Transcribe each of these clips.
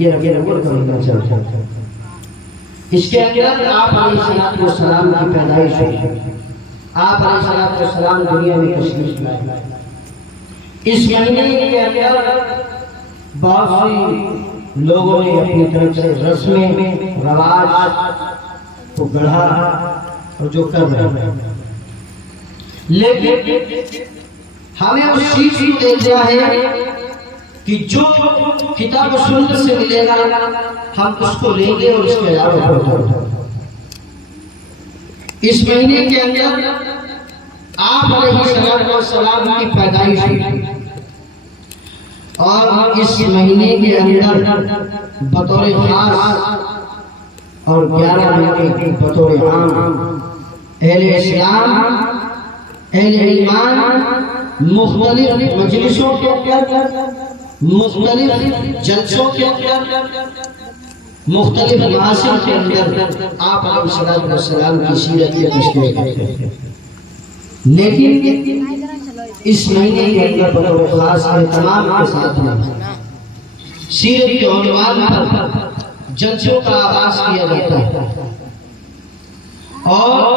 یہ ربیع الاول کا مہینہ چلتا ہے. اس کے اندر آپ علیہ السلام کی پیدائش ہوئی. آپ علیہ السلام دنیا میں تشریف لائے. اس مہینے کے اندر بہت سی لوگوں نے اپنی طرف سے رسمیں رواج کو گڑھا اور جو کر رہے ہیں، لیکن ہمیں اس چیز کو دیکھنا ہے کہ جو کتاب و سنت سے ملے گا ہم اس کو لیں گے اور اس کے علاوہ پڑھیں. اس مہینے کے اندر آپ علیہ السلام کی پیدائش ہوئی اور اس مہینے کے اندر بطور خاص اور 11 مہینے بطور عام اہل اسلام اہل ایمان مختلف مجلسوں کے اندر، مختلف جلسوں کے اندر، مختلف محاسن کے اندر آپ علیہ السلام کی سیرت کی تشریح کرتے ہیں. لیکن اس مہینے کے اندر بطور خاص اہتمام کے ساتھ سیرت کے عنوان پر جلسوں کا آغاز کیا جاتا ہے. اور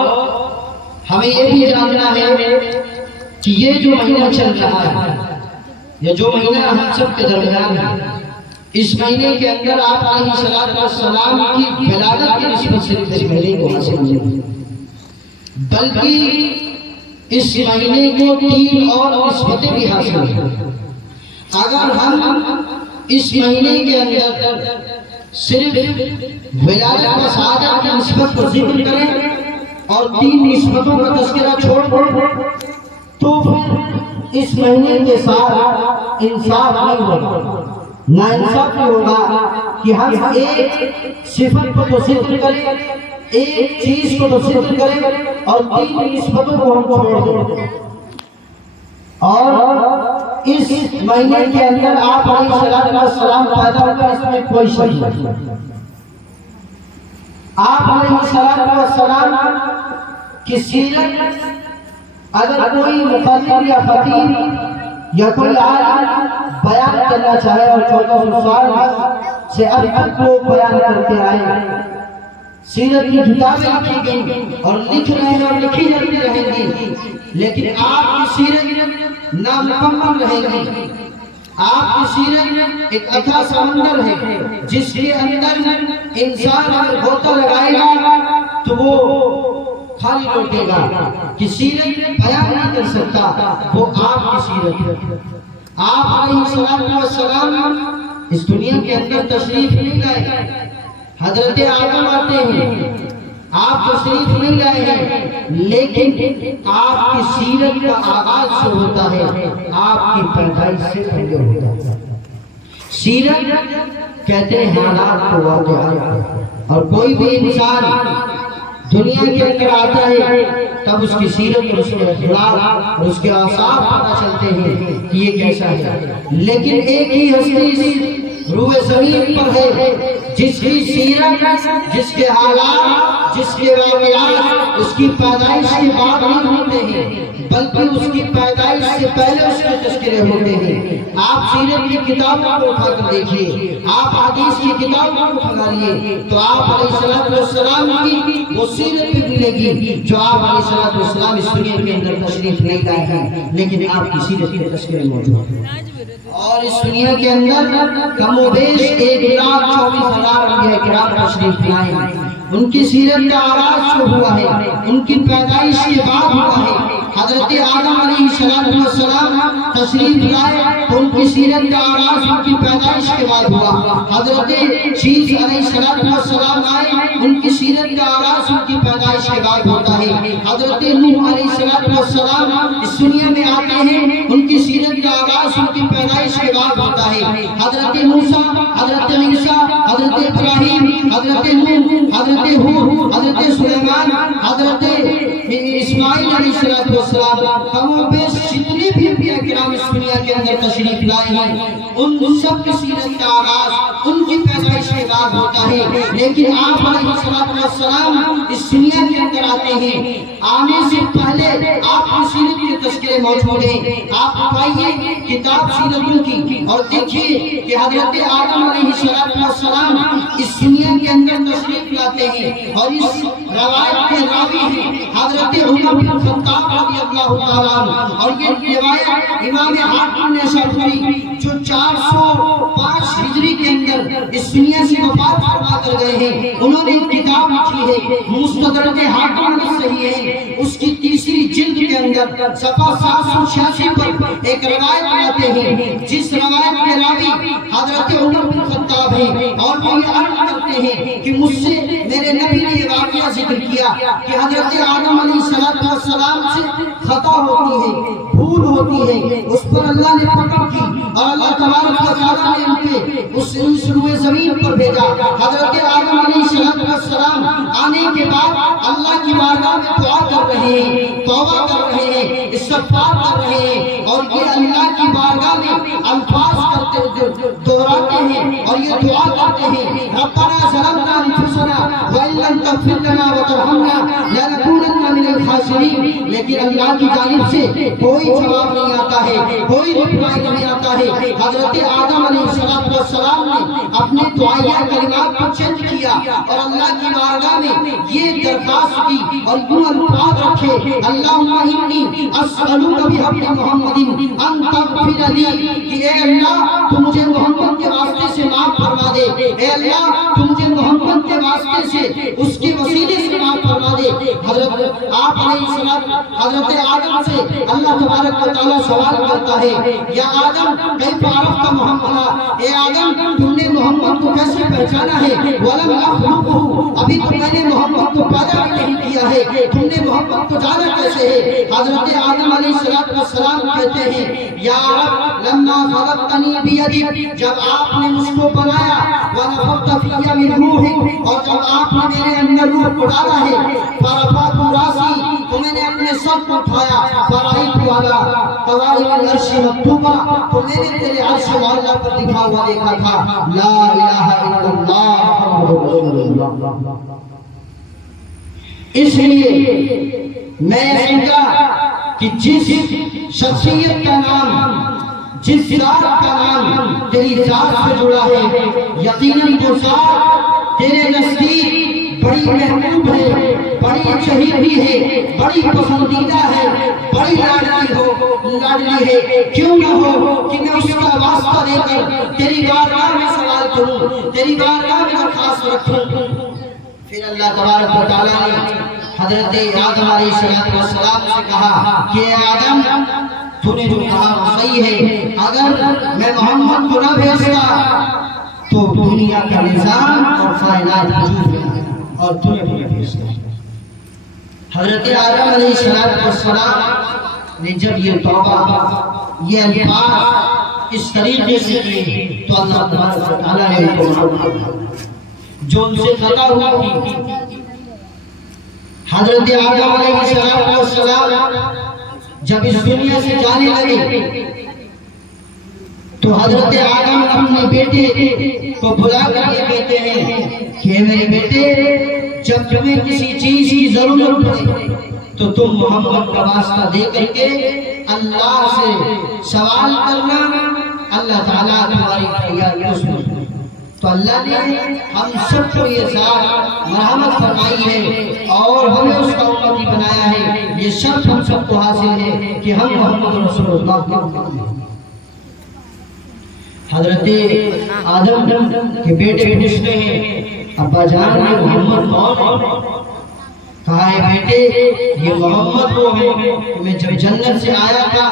ہمیں یہ بھی جاننا ہے کہ یہ جو مہینہ چل رہا ہے یا جو مہینہ ہم سب کے درمیان ہے، اس مہینے کے اندر آپ علیہ السلام کی ولادت کی نسبت صرف اس مہینے کو حاصل نہیں، بلکہ اس مہینے کو 3 اور نسبتیں بھی حاصل ہیں. اگر ہم اس مہینے کے اندر صرف ولادت و سعادت کی نسبت کو ذکر کریں اور 3 نسبتوں کا تذکرہ چھوڑ دیں تو پھر اس مہینے کے ساتھ انصاف نہیں ہوگا. ناانصافی ہوگا کہ ہم ایک صفت کو تو ذکر کریں، ایک چیز کو تو ذکر کریں اور 3 نسبتوں کو ہم چھوڑ دیں. اور اس مہینے کے اندر آپ علیہ السلام پیدا ہوئے، اس میں کوئی شک نہیں. آپ علیہ السلام کی سیرت اگر کوئی مفسر یا فقیر یا کوئی عالم بیان کرنا چاہے اور 1400 سال سے اب تک وہ بیان کرتے آئے، سیرت کی کتابیں لکھی گئی اور لکھ رہے ہیں اور لکھی جاتی رہیں گی، لیکن آپ کی سیرت نامکمل رہے گی. آپ کی سیرت ایک اتھا سمندر ہے جس کے اندر انسان اگر غوطہ لگائے گا تو وہ خالی لوٹے گا. کہ سیرت بیان نہیں کر سکتا، وہ آپ کی سیرت ہے. آپ علیہ السلام اس دنیا کے اندر تشریف نہیں لائے. حضرت آدم آتے ہیں، آپ تشریف نہیں لائے ہیں، لیکن آپ کی سیرت کا آغاز جو ہوتا ہے آپ کی پیدائش سے پہلے ہوتا ہے. سیرت کہتے ہیں حالات کو واقعات، اور کوئی بھی انسان دنیا کے اندر آتا ہے تب اس کی سیرت اور اس کے اخلاق اور اس کے اوصاف پتہ چلتے ہیں کہ یہ کیسا ہے. لیکن ایک ہی ہستی روح زمین پر ہے جس کی سیرت، جس کے حالات، جس کے واقعات اس کی پیدائش کے بعد نہیں ہوتے ہیں بلکہ اس کی پیدائش سے پہلے اس کے تذکرے ہوتے ہیں. آپ سیرت کی کتابوں کو اٹھا کر دیکھیے، آپ حدیث کی کتابوں کو اٹھا لیے تو آپ علیہ السلام کی وہ سیرت بھی ملے گی جو آپ علیہ السلام اس دنیا کے اندر تشریف نہیں لائے ہیں، لیکن آپ کی سیرت کے تذکرے موجود ہیں. اور اس دنیا کے اندر کم و بیش 1,24,000 انبیاء کرام تشریف لائے ہیں. ان کی سیرت کا آغاز جو ہوا ہے ان کی پیدائش کے بعد ہوا ہے. حضرت آدم علیہ السلام تشریف لائے تو ان کی سیرت کا آغاز ان کی پیدائش کے بعد ہوا. حضرت شیس علیہ السلام آئے، ان کی سیرت کا آغاز ان کی پیدائش کے بعد ہوتا ہے. حضرت نوح علیہ السلام اس دنیا میں آتے ہیں، ان کی سیرت کا آغاز ان کی پیدائش کے بعد ہوتا ہے. حضرت موسیٰ، حضرت عیسیٰ، حضرت ابراہیم، حضرت نوح، حضرت ہود، حضرت سلیمان، حضرت اسماعیل علیہ السلام، کم و بیش جتنے بھی انبیاء کرام اس دنیا کے اندر تشریف لائے ہیں ان سب کی سیرت کا آغاز ان کی پیدائش کے بعد ہوتا ہے. ہے، لیکن آپ علیہ السلام اس دنیا کے اندر آتے ہیں، آنے سے پہلے آپ کی سیرت کے تذکرے موجود ہیں۔ آپ اٹھائیے کتاب سیرتوں کی اور دیکھیے کہ حضرت آدم علیہ السلام اس دنیا کے اندر تشریف لاتے ہیں، اور اس روایت کے راوی ہیں حضرت عمر بن خطاب رضی اللہ تعالیٰ عنہ، اور یہ روایت امام حاکم نے شرحی جو 405 ہجری کے اندر اس دنیا سے وفات فرما کر گئے ہیں، انہوں نے ایک کتاب لکھی ہے مستدرک حاکم میں صحیح ہے، اس کی تیسری جلد کے اندر صفحہ 786 پر ایک روایت لاتے ہیں، جس روایت کے راوی حضرت عمر بن خطاب ہیں، اور وہ یہ عرض کرتے ہیں کہ مجھ سے میرے نبی نے یہ واقعہ ذکر کیا کہ حضرت آدم علیہ السلام سے خطا ہوتی ہے، بھول ہوتی ہے، اس پر اللہ نے پکڑ کی اور اللہ تبارک و تعالیٰ نے ان کے اس روئے زمین پر بھیجا۔ حضرت آدم علیہ السلام آنے کے بعد اللہ کی بارگاہ میں دعا کر رہے ہیں، توبہ کر رہے ہیں، استغفار کر رہے ہیں، اور یہ اللہ کی بارگاہ میں الفاظ کرتے دہراتے ہیں اور یہ دعا کرتے ہیں، ربنا ظلمنا انفسنا وان لم تغفر لنا وترحمنا لنکونن من الخاسرین، لیکن اللہ کی جانب سے کوئی جواب نہیں آتا ہے، کوئی رپلائی نہیں آتا ہے۔ حضرت آدم علیہ السلام نے اپنے دعائیہ کلمات کو چینج کیا اور اللہ کی بارگاہ میں یہ درخواست کی اور یوں الفاظ رکھے، اللہم انی اسألوک بحق محمد ان تغفر لی، کہ اے اللہ تو مجھے محمد کے واسطے سے معاف فرما دے، اے اللہ تو مجھے محمد کے واسطے سے اس کے وسیلے سے معاف فرما دے۔ حضرت آپ علیہ السلام حضرت آدم سے اللہ تبارک و تعالیٰ سوال کرتا ہے، یا آدم کیف عرفت محمد، اے آدم تم نے محمد کو کیسے پہچانا ہے؟ وَلَمْ أَخْلُقُهُ، ابھی تو میں نے محمد کو پیدا بھی نہیں کیا ہے، تم نے محمد کو جانا کیسے ہے؟ حضرت آدم علیہ السلام کہتے ہیں، یا رب لما خلقتنی بیدک، جب آپ نے مجھ کو بنایا، وَنَفَخْتَ فِیَّ مِن روحک، اور جب آپ نے میرے اندر روح کو ڈالا ہے، فَرَفَعْتُ رَأْسِی، تو میں نے اپنے سر کو اٹھایا، فَرَأَیْتُ عَلَىٰ قَوَائِمِ الْعَرْشِ مَكْتُوبًا، تو میں نے تیرے عرش معلیٰ پر لکھا ہوا دیکھا تھا، لا الہ الا اللہ محمد رسول اللہ۔ اس لیے میں سمجھا کہ جس شخصیت کا نام، جس ذات کا نام تیری ذات سے جڑا ہے، یقیناً وہ ذات تیرے نزدیک بڑی محبوب ہے، بڑی چہیتی ہے، بڑی پسندیدہ ہے، بڑی لاڈلی ہے۔ کیوں نہ ہو کہ میں اس کا واسطہ دے کر تیری بارگاہ میں سوال کروں، تیری بارگاہ میں درخواست رکھوں۔ پھر اللہ تبارک و تعالیٰ نے حضرت آدم علیہ السلام سے کہا کہ اے آدم تو نے جو کہا صحیح ہے، اگر میں محمد کو نہ بھیجتا تو دنیا کا نظام اور کائنات وجود میں اور تمہیں بھی بھیجتا۔ حضرت آدم علیہ السلام نے جب یہ توبہ، یہ الفاظ اس طریقے سے کیے تو اللہ تبارک و تعالیٰ نے ان کو معاف کیا جو ان سے خطا ہوئی تھی۔ حضرت آدم علیہ السلام جب اس دنیا سے جانے لگے تو حضرت آدم اپنے بیٹے کو بلا کر یہ کہتے ہیں کہ میرے بیٹے، جب تمہیں کسی چیز کی ضرورت پڑے تو تم محمد کا واسطہ دے کر کے اللہ سے سوال کرنا، اللہ تعالیٰ تمہاری فریاد کو سنے۔ تو اللہ نے ہم سب کو یہ ذات مرحمت فرمائی ہے اور ہمیں اس کا امتی بنایا ہے۔ یہ شرف ہم سب کو حاصل ہے کہ ہم محمد رسول اللہ کے امتی ہیں۔ حضرت آدم کے بیٹے پوچھتے ہیں، ابا جان یہ محمد کون ہے؟ کہا ہے بیٹے یہ محمد وہ ہے، میں جب جنت سے آیا تھا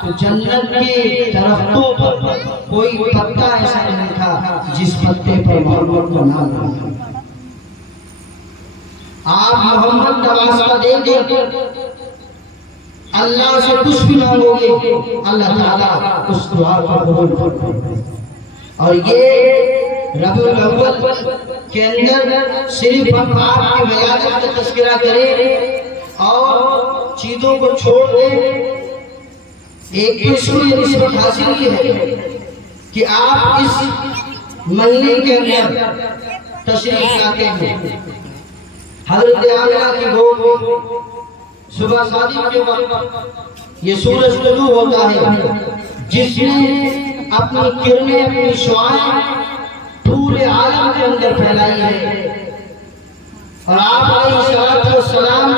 تو جنت کے درختوں پر کوئی پتا ایسا نہیں تھا جس پتے پر محمد کا نام تھا۔ آپ محمد کا واسطہ دے دے اللہ سے کچھ بھی مانگو گے، اللہ تعالیٰ اس دعا کو قبول فرمائے۔ اور یہ ربیع الاول کے اندر صرف ہم آپ کی ولادت کا تذکرہ کریں اور چیزوں کو چھوڑ دیں، ایک دوسرے نسبت حاصل یہ ہے کہ آپ اس مہینے کے اندر تشریف لاتے ہیں۔ حضرت آمنہ کی گود میں صبح صادق کے وقت یہ سورج طلوع ہوتا ہے جس نے اپنی کرنیں اپنی شعاعیں پورے عالم کے اندر پھیلائی ہے، اور آپ علیہ السلام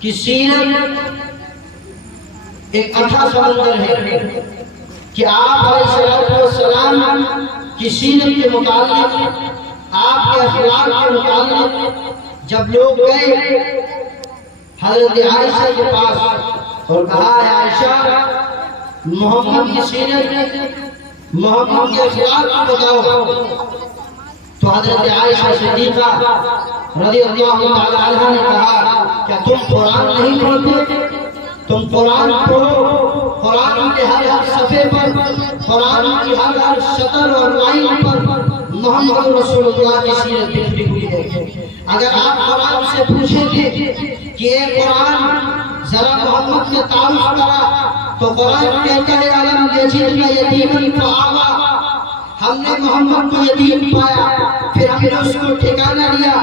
کی سیرت ایک اتھا سمندر ہے کہ آپ علیہ السلام کی سیرت کے متعلق، آپ کے اخلاق کے متعلق جب لوگ گئے حضرت عائشہ کے پاس اور کہا ہے عائشہ محمد کی سیرت، محمد کے اخلاق کو بتاؤ، تو حضرت عائشہ صدیقہ رضی اللہ تعالی عنہا نے کہا کیا تم قرآن نہیں پڑھتے؟ تم قرآن پڑھو، قرآن کے ہر صفحے پر، قرآن کی ہر سطر اور لائن پر محمد رسول اللہ کی سیرت لکھی ہوئی ہے۔ اگر آپ قرآن سے پوچھیں گے کہ اے قرآن ذرا محمد کے تعارف کرا، تو قرآن کہتا ہے علم یجدک یتیما فآویٰ، ہم نے محمد کو یتیم پایا پھر ہم نے اس کو ٹھکانہ دیا۔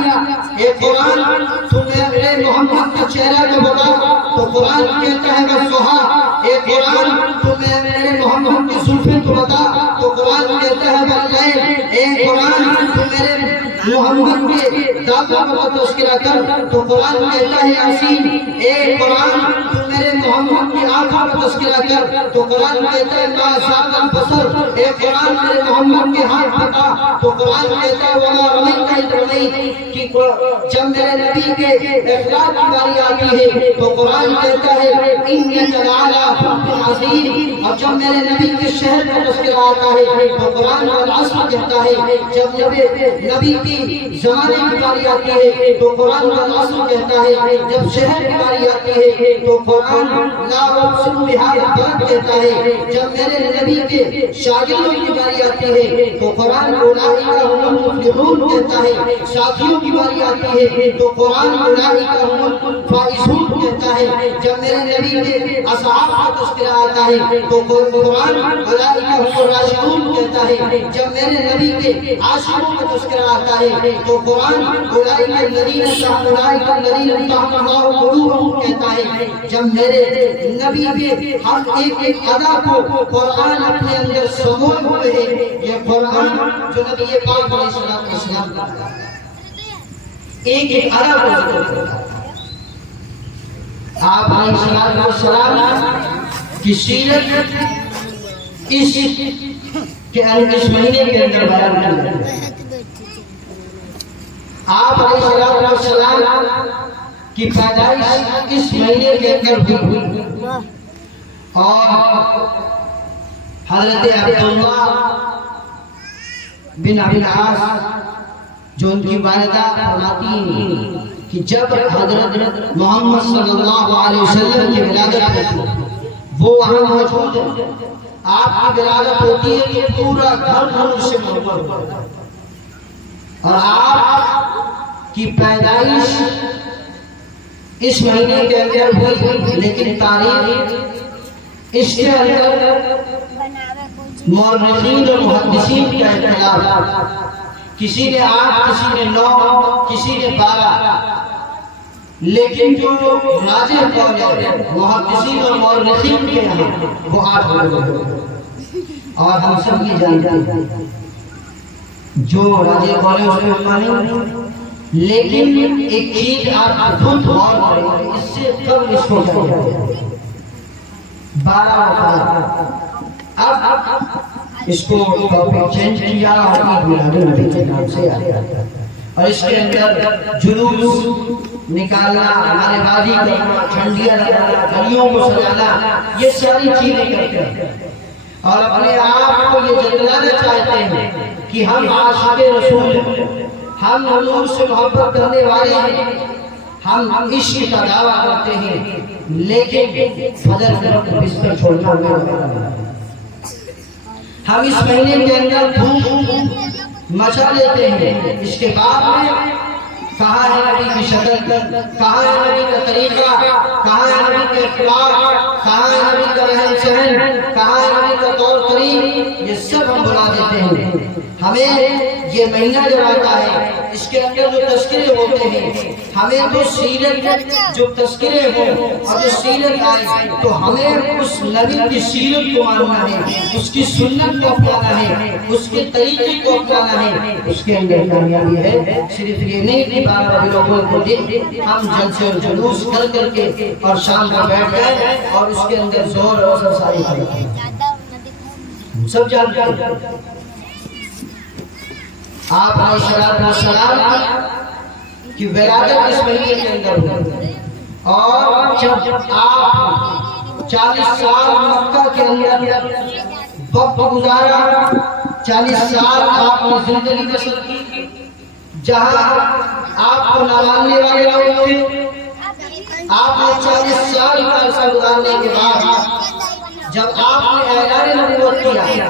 اے قرآن تو میرے محمد کا چہرہ کو بتا، تو قرآن کہتا ہے والضحیٰ، اے قرآن تو میرے محمد کی زلفیں کو بتا، تو قرآن کہتا ہے واللیل، اے قرآن تو میرے محمد کے دانتوں کو تذکرہ کر، تو قرآن کہتا ہے یاسین، اے قرآن تو میرے محمد کی آنکھوں کو تذکرہ کر، تو قرآن کہتا ہے ما زاغ البصر، اے قرآن میرے محمد کے ہاتھ بتا، تو قرآن کہتا ہے وما رمیت اذ رمیت، کہ جب میرے نبی کے اخلاق کی باری آتی ہے تو قرآن کہتا ہے انک لعلی خلق عظیم، اور جب میرے نبی کے شہر کا تذکرہ آتا ہے تو قرآن والعصر کہتا ہے، جب نبی کی زمانے کی باری آتی ہے تو قرآن والعصر کہتا ہے، جب شہر کی باری آتی ہے تو قرآن لا اقسم بہذا البلد کہتا ہے، جب میرے نبی کے شاگردوں کی باری آتی ہے تو قرآن اولئک هم المفلحون کہتا ہے، ساتھیوں کی باری آتی ہے تو قرآن اولئک هم الفائزون کہتا ہے، جب میرے نبی کے اصحاب کا تذکرہ آتا ہے تو قرآن اولئک هم الراشدون کہتا ہے، جب میرے نبی کے عاشقوں کا تذکرہ آتا ہے تو قرآن اولئک الذین امتحن اللہ قلوبهم کہتا ہے، جب میرے نبی کے ہر ایک ادا کو قرآن اپنے اندر سموئے ہوئے ہیں۔ یہ قرآن جو نبی پاک علیہ السلام کا ایک ادا کو ذکر کرتا ہے۔ آپ علیہ السلام کی سیرت اس مہینے کے اندر بیان کی جاتی ہے۔ آپ علیہ السلام کی پیدائش اس مہینے کے اندر ہوئی اور حضرت عبداللہ بن عباس جو ان کی والدہ فرماتی ہیں کہ جب حضرت محمد صلی اللہ علیہ وسلم کی ولادت ہوتی وہ وہاں موجود ہے، آپ کی ولادت ہوتی ہے کہ پورا گھر نور سے منور ہوتا ہے، اور آپ کی پیدائش اس مہینے کے اندر ہوئی، لیکن تاریخ اس کے اندر مورخین اور محدثین کا اختلاف، کسی نے 8 کسی نے 9 کسی نے 12، لیکن جو راجح قول ہے محدثین اور مورخین کے یہاں وہ 8 ہوئے، اور ہم سب کی جانتے ہیں جو راجح قول ہے اس میں مانی، لیکن ایک چیز آپ خود غور کریں، اس سے قبل اس کو کیا 12 اب اس کو ٹاپک چینج کیا اور عید میلاد النبی کے نام سے آیا، اور اس کے اندر جلوس نکالنا، ہمارے بازی کرنا، جھنڈیاں لگانا، گلیوں کو سجانا، یہ ساری چیزیں کرتے ہیں اور اپنے آپ کو یہ جتلانا چاہتے ہیں کہ ہم عاشق رسول ہیں، ہم حضور سے محبت کرنے والے ہیں، ہم عشق کا دعویٰ کرتے ہیں، لیکن فجر کے وقت بستر چھوڑنا نہیں، ہم اس مہینے کے اندر دھوم مچا لیتے ہیں، اس کے بعد میں کہاں ہے نبی کی شکل، کہاں ہے نبی کا طریقہ، کہاں ہے نبی کے اخلاق، کہاں ہے نبی کا رہن سہن، کہاں ہے نبی کا طور طریق، یہ سب ہم بنا دیتے ہیں۔ ہمیں یہ مہینہ جو آتا ہے اس کے اندر جو تذکرے ہوتے ہیں، ہمیں تو سیرت جو تذکرے ہوں اور جو سیرت آئے تو ہمیں اس نبی کی سیرت کو ماننا ہے، اس کی سنت کو اپنانا ہے، اس کے طریقے کو اپنانا ہے، اس کے اندر کامیابی ہے۔ صرف یہ نہیں کہ 12 ربیع الاول کو دن ہم جلسے اور جلوس کر کے اور شام کو بیٹھ گئے اور اس کے اندر زور اور اثر ساری کرتے ہیں۔ سب جانتے ہیں آپ علیہ السلام کی ولادت اس مہینے کے اندر ہوئی، اور جب آپ 40 سال مکہ کے اندر وقت گزارا، 40 سال آپ نے زندگی بسر کی، جہاں آپ کو نہ ماننے والے لوگ تھے، آپ نے 40 سال کا عرصہ گزارنے کے بعد جب آپ نے اعلان نبوت کیا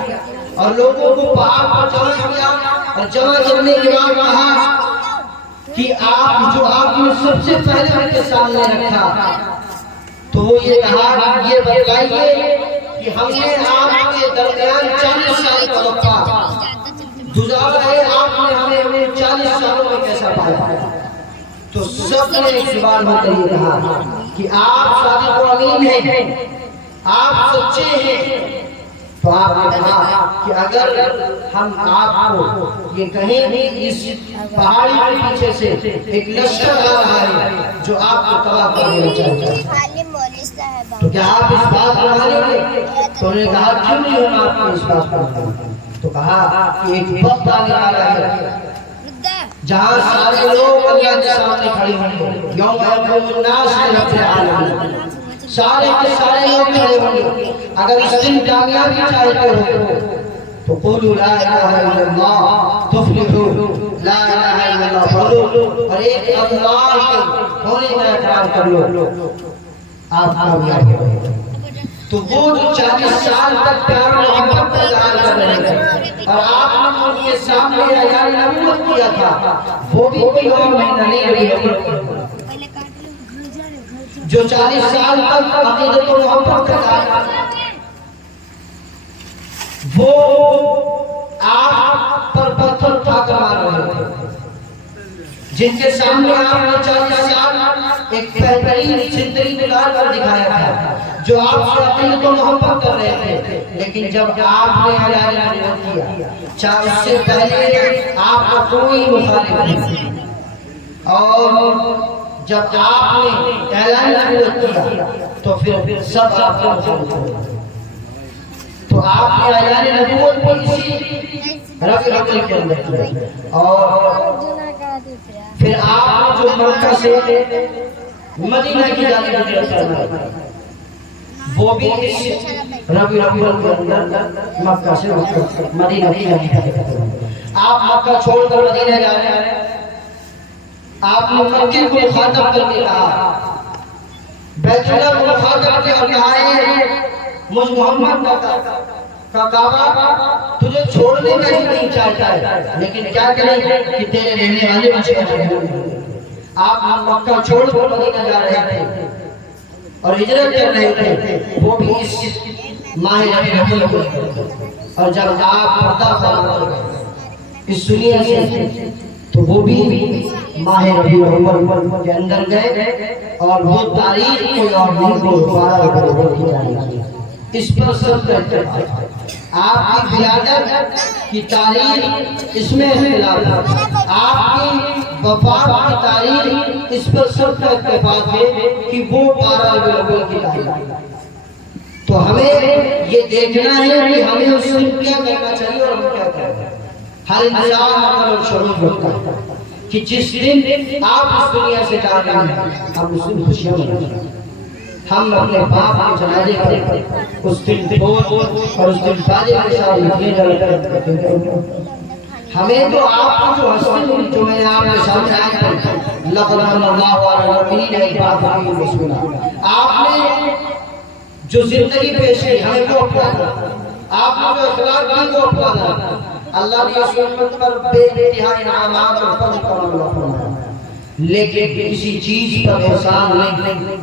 اور لوگوں کو پہاڑ پر جمع کیا اور جمع کرنے کے بعد کہا کہ آپ نے سب سے پہلے ان کے سامنے رکھا، تو وہ یہ کہا کہ یہ بتلائیے کہ ہم نے آپ کے درمیان 40 سال کا وقفہ گزارا ہے، آپ نے ہمیں 40 سالوں میں کیسا پایا؟ تو سب نے ایک زبان ہو کر یہ کہا کہ آپ صادق و امین ہیں، آپ سچے ہیں۔ تو آپ نے کہا کہ اگر ہم آپ کو یہ کہیں کہ اس پہاڑی کے پیچھے سے ایک لشکر آ رہا ہے جو آپ کو تباہ کر دینا چاہتا ہے، تو کیا آپ اس بات کو مانیں گے؟ تو انہوں نے کہا کیوں نہیں ہم آپ کو اس بات کو مانیں گے؟ تو کہا کہ ایک وقت آنے والا ہے جہاں سارے لوگ اللہ کے سامنے کھڑے ہوں گے، یوم یقوم الناس لرب العالمین، سارے کے سارے لوگ کھڑے ہوں گے۔ اگر اس دن کامیابی چاہتے ہو تو قولوا لا الہ الا اللہ تفلحوا، لا الہ الا اللہ پڑھو اور ایک اللہ کے ہونے کا اقرار کر لو، آپ کامیاب ہو گئے۔ تو وہ جو 40 سال تک پیار و محبت کا اظہار کر رہے تھے اور آپ نے ان کے سامنے اعلان نبوت کیا تھا، وہ بھی کوئی اور مہینہ نہیں ربیع الاول، جو 40 سال تک عقیدت و محبت کا اظہار وہ آپ پر پتھر اٹھا کر مار رہے تھے، جن کے سامنے آپ نے 40 سال ایک بہترین زندگی گزار کر دکھایا تھا، جو آپ سے عقیدت و محبت کر رہے تھے، لیکن جب آپ نے اعلان نبوت کیا، چاہے اس سے پہلے آپ کا کوئی مخالف نہیں، اور جب آپ نے اعلان نبوت کیا تو پھر سب آپ کا مخالف ہوئے۔ تو آپ نے اعلان نبوت کو اسی ربیع الاول کے اندر کیا، اور پھر آپ جو مکہ سے مدینہ کی جانب ہجرت فرمائی، وہ بھی اس ربیع الاول کے اندر مکہ سے مدینہ کی جانب ہجرت فرمائی۔ آپ مکہ چھوڑ کر مدینہ جا رہے ہیں، آپ نے مکے کو مخاطب کر کے کہا، بیت اللہ کو مخاطب کیا اور کہا ہے مجھ محمد کا کعبہ تجھے چھوڑنے کا ہی نہیں چاہتا ہے، لیکن کیا کریں کہ تیرے رہنے والے مجھے آپ مکہ چھوڑ کر مدینہ جا رہے تھے اور ہجرت کر رہے تھے، وہ بھی اس ماہ ربیع الاول کو، اور جب آپ پردہ فرما اس دنیا سے تو وہ بھی ماہ ربیع الاول کے اندر گئے، اور وہ تاریخ کوئی اور نہیں، وہ 12 ربیع الاول کی تاریخ، اس پر سب کا اتفاق ہے۔ آپ کی ولادت کی تاریخ اس میں اختلاف ہے، آپ کی وفات کی تاریخ اس پر سب کا اتفاق ہے کہ وہ 12 ربیع الاول کی تاریخ ہے۔ تو ہمیں یہ دیکھنا ہے کہ ہمیں اس دن کیا کرنا چاہیے اور ہم کیا کرنا ہے۔ ہر انسان عمل اور شعور رکھتا ہے کہ جس دن آپ اس دنیا سے جا رہے ہیں ہم اس دن خوشیاں منائیں، ہم اپنے باپ کے جنازے پر اس دن بھور اور اس دن باجے کے ساتھ لکھنے جاتے ہیں۔ ہمیں تو آپ کو جو حسن جو میں نے آپ کے سامنے آج پڑھی، لقد من اللہ علی المؤمنین اذ بعث فیہم رسولا، آپ نے جو زندگی پیش کی ہمیں وہ اپنانا، آپ نے جو اخلاق کی وہ اپنانا۔ اللہ کی اس امت پر بے انتہا انعامات اور فضل کا معاملہ فرمایا۔ لیکن کسی چیز پر احسان نہیں۔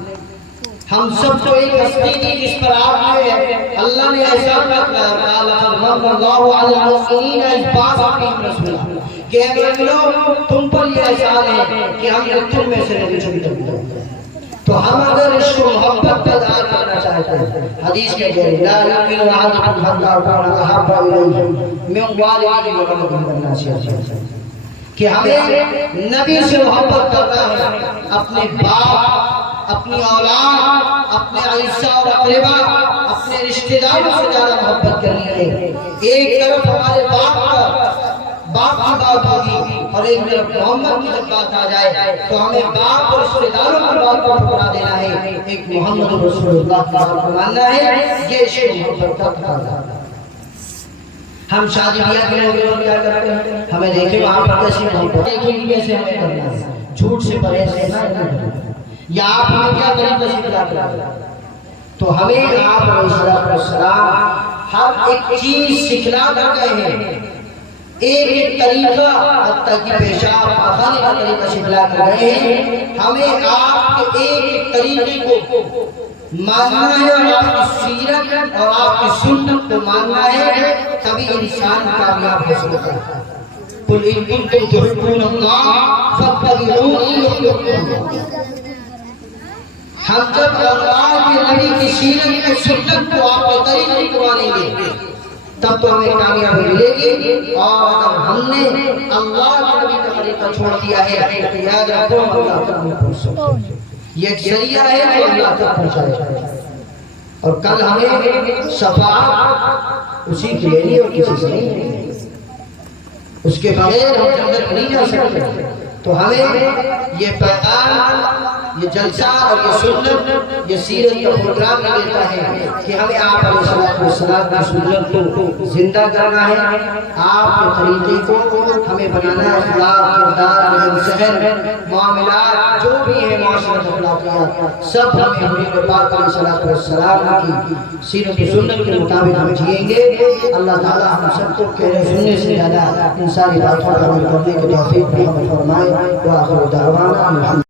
ہم سب کو ایک ہستی دی جس پر آپ نے اللہ نے احسان کیا کہ اے مومنو تم پر یہ احسان ہے کہ ہم نے تم میں سے نبی چنا۔ تو ہم اگر عشق و محبت کا اظہار کرنا چاہتے ہیں، حدیث کے ذریعے لا یؤمن احدکم حتی اکون احب الیہ من والدیہ وولدہ والناس، کہ ہمیں نبی سے محبت کرنا ہے، اپنے باپ، اپنی اولاد، اپنے عیسیٰ اور اقربا، اپنے رشتہ داروں سے زیادہ محبت کرنی ہے۔ ایک طرف ہمارے باپ کی بات ہوگی اور ایک طرف محمد کی جب بات آ جائے تو ہمیں باپ اور رشتہ داروں کی بات کو ٹھکرا دینا ہے، ایک محمد رسول اللہ کی بات کو ماننا ہے۔ یہ عشق محبت کا تقاضا ہے۔ ہم شادی بیاہ کے لوگ کیا کرتے ہیں؟ ہمیں دیکھیں وہاں پر کیسی محبت، دیکھیں کیسے ہمیں کرنا ہے، جھوٹ سے پرہیز کرنا ہے، یا آپ ہمیں کیا طریقہ سکھلا کرتے ہیں؟ تو ہمیں آپ علیہ السلام ہر ایک چیز سکھلا کر گئے ہیں، ایک ایک طریقہ، حتیٰ کہ پیشاب پاخانے کا طریقہ سکھلا کر گئے ہیں۔ ہمیں آپ کے ایک ایک طریقے کو ماننا ہے اور آپ کی سیرت اور آپ کی سنت کو ماننا ہے، تبھی انسان کامیاب ہو سکتا ہے۔ قُلْ إِن كُنتُمْ تُحِبُّونَ اللَّهَ فَاتَّبِعُونِي يُحْبِبْكُمُ اللَّهُ۔ ہم جب اللہ کے نبی کی سیرت کی سنت کو آپ کے طریقے کو مانیں گے تب تو ہمیں کامیابی ملے گی، اور اگر ہم نے اللہ کے نبی کا طریقہ چھوڑ دیا ہے تو یاد رکھو اللہ تک نہیں پہنچ سکتے۔ یہ ایک ذریعہ ہے جو اللہ تک پہنچائے، اور کل ہمیں شفاعت اسی کے لیے اور کسی سے نہیں ہے، اس کے بغیر ہم جنت نہیں جا سکتے۔ تو ہمیں یہ پیغام، یہ جلسہ اور یہ سنت، یہ سیرت کا پروگرام دیتا ہے کہ ہمیں آپ علیہ السلام کی سنت کو زندہ کرنا ہے، آپ کے طریقے کو ہمیں بنانا ہے۔ اخلاق، کردار، نظر، سحر، معاملات جو بھی ہیں معاشرت اخلاقیات، سب ہمیں حضور پاک علیہ السلام کی سیرت و سنت کے مطابق ہم جئیں گے۔ اللہ تعالی ہم سب کو کہنے سننے سے زیادہ ان ساری باتوں پر عمل کرنے کے توفیق عطا فرمائے۔ وآخر دعوانا